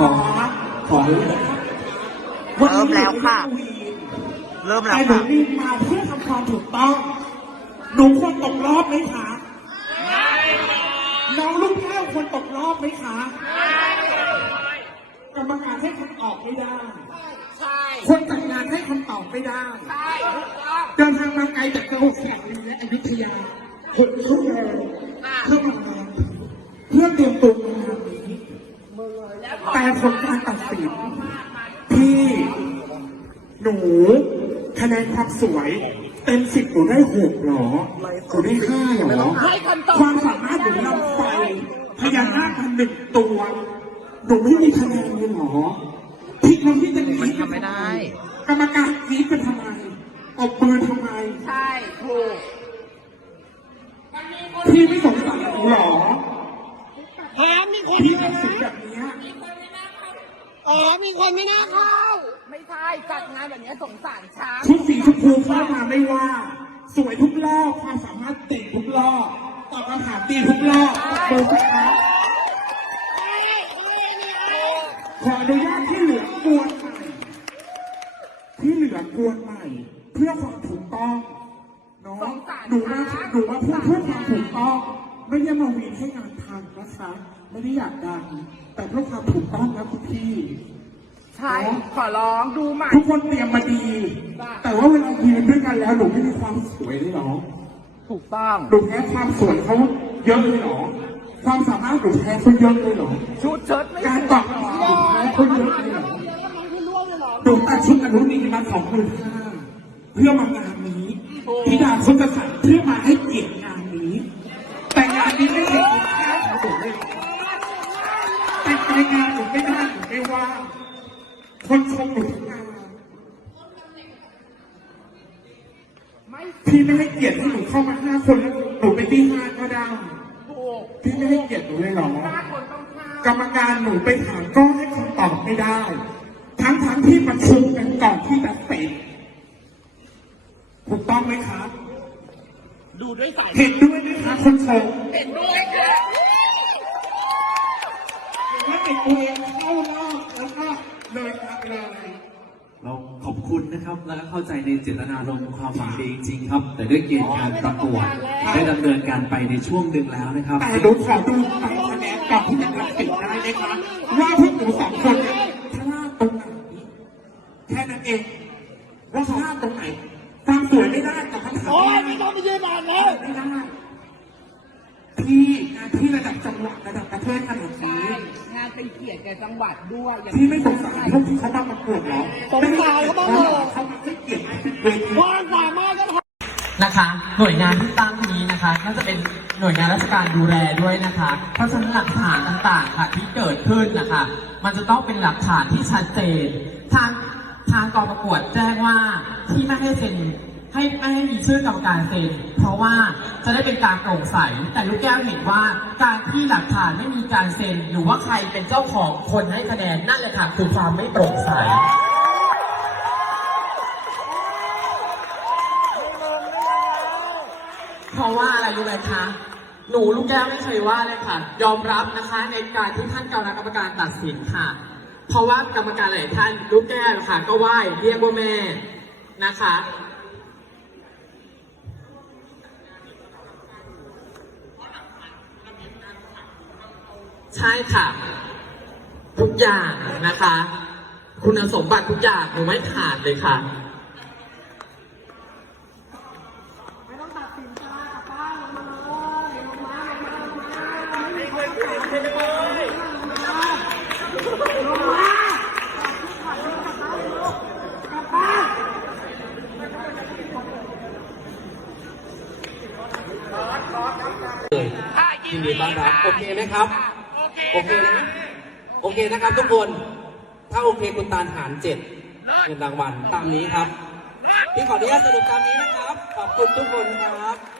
เริ่มแล้วค่ะ เริ่มแล้วแต่หนูค่ะมีมาเพื่อทำความถูกต้อง หนูควรตกรอบไหมคะน้องลูกแก้วควรตกรอบไหมคะกรรมการให้คำตอบไม่ได้ใช่คนจัดงานให้คำตอบไม่ได้ใช่ถูกต้องเดินทางมาไกลจากจังหวัดสระบุรีและอยุธยาหกชั่วโมงเพื่อมางานเพื่อเตรียมตัวมางานนี้ แต่ผลการตัดสินที่หนูคะแนนความสวยเต็มสิบหนูได้หกเหรอหนูได้ห้าเหรอให้คำตอบความสามารถหนูนำไฟพญานาคมาหนึ่งตัวหนูไม่มีคะแนนเลยเหรอพี่น้องที่จะหนีมันทำไม่ได้กรรมการกรีดเป็นทำไมออกปืนทำไม ใช่ถูกพี่ไม่สงสารหนูเหรอแถมมีคนพี่ ไม่ ทำ น่า สิ่งแบบเนี้ย อ๋อมีคนไม่น่าเข้า ไม่ใช่จัดงานแบบนี้สงสารช้างชุดสีชมพูเข้ามาไม่ว่า สวยทุกรอบความสามารถเก่งทุกรอบตอบคำถามดีทุกรอบเบอร์สิครับขออนุญาตที่เหลือกวนใหม่ที่เหลือกวนใหม่ เพื่อความถูกต้องเนาะหนูมาหนูมาพูดเพื่อความถูกต้อง ไม่ได้มาวีนให้งานทำนะคะไม่ได้อยากดัง แต่เพื่อความถูกต้องนะคุณพี่ใช่ขอร้องดูใหม่ทุกคนเตรียมมาดี แต่ว่าเวลายืนด้วยกันแล้วหนูไม่มีความสวยเลยเหรอถูกต้องหนูแพ้ความสวยเขาเยอะเลยเหรอความสามารถหนูแพ้เขาเยอะเลยเหรอชุดเชิ้ตไม่การตอบคำถามหนูแพ้เขาเยอะเลยเหรอหนูตัดชุดอนุนีมาสองหมื่นห้าเพื่อมางานนี้พี่ดาชุดกษัตริย์เพื่อมาให้เกียรติงานนี้ แต่งานนี้ไม่ใช่คุณค่าของหนูเลยแต่งในงานหนูไม่ได้หนูไม่ว่า คนชมหนูมาไม่พี่ไม่ให้เกียรติให้หนูเข้ามาห้าคนแล้วหนูไปที่ห้าก็ได้พี่ไม่ให้เกียรติหนูเลยเหรอกรรมการหนูไปถามก็ให้คำตอบไม่ได้ ทั้งทั้งๆที่ประชุมกันก่อนที่จะเสร็จถูกต้องไหมครับ ดูด้วยสายเห็นด้วยไหมคะคนชมเห็นด้วยค่ะว่าเด็กตัวเองเข้ารอบแล้วก็เลยครับเลยเราขอบคุณนะครับ แล้วก็เข้าใจในเจตนารมณ์ความหวังดีจริงๆครับ แต่ด้วยเกณฑ์การประกวดได้ดำเนินการไปในช่วงหนึ่งแล้วนะครับแต่หนูขอดูตามคะแนนก่อนที่จะตัดสินได้ไหมคะว่าพวกหนูสองคนเนี่ยพลาดตรงไหนแค่นั้นเองว่าพลาดตรงไหน ความสวยไม่ได้แต่คำถามโอ้ยไม่ต้องไปยืนบานเลย ไม่ได้พี่งานที่ระดับจังหวัดระดับประเทศขนาดใช่นี้ งานเป็นเกียรติแก่จังหวัดด้วยอย่างพี่ไม่สงสารพวกที่เขามาประกวดเหรอสงสารเขาบ้างเหรอเขามาให้เกียรติเวทีความสามารถก็ทนะคะ หน่วยงานที่ตั้งนี้นะคะน่าจะเป็นหน่วยงานราชการดูแลด้วยนะคะ เพราะฉะนั้นหลักฐานต่างๆค่ะที่เกิดขึ้นนะคะ มันจะต้องเป็นหลักฐานที่ชัดเจนทาง ทางกองประกวดแจ้งว่าที่ไม่ให้เซ็นให้ไม่ให้มีชื่อกรรมการเซ็นเพราะว่าจะได้เป็นการโปร่งใส แต่ลูกแก้วเห็นว่าการที่หลักฐานไม่มีการเซ็นหรือว่าใครเป็นเจ้าของคนให้คะแนนนั่นแหละค่ะคือความไม่โปร่งใสเพราะว่าอะไรรู้ไหมคะหนูลูกแก้วไม่เคยว่าเลยค่ะ ยอมรับนะคะในการที่ท่านกรรมการตัดสินค่ะ เพราะว่ากรรมการหลายท่านลูกแก้วค่ะ ก็ไหว้เรียกว่าแม่นะคะ ใช่ค่ะ ทุกอย่างนะคะ คุณสมบัติทุกอย่างหนูไม่ขาดเลยค่ะ ยินดีต้อนรับโอเคไหมครับ โอเคนะ โอเคนะครับทุกคน ถ้าโอเคคุณตาลหารเจ็ดเงินรางวัลตามนี้ครับ พี่ขออนุญาตสรุปตามนี้นะครับ ขอบคุณทุกคนครับ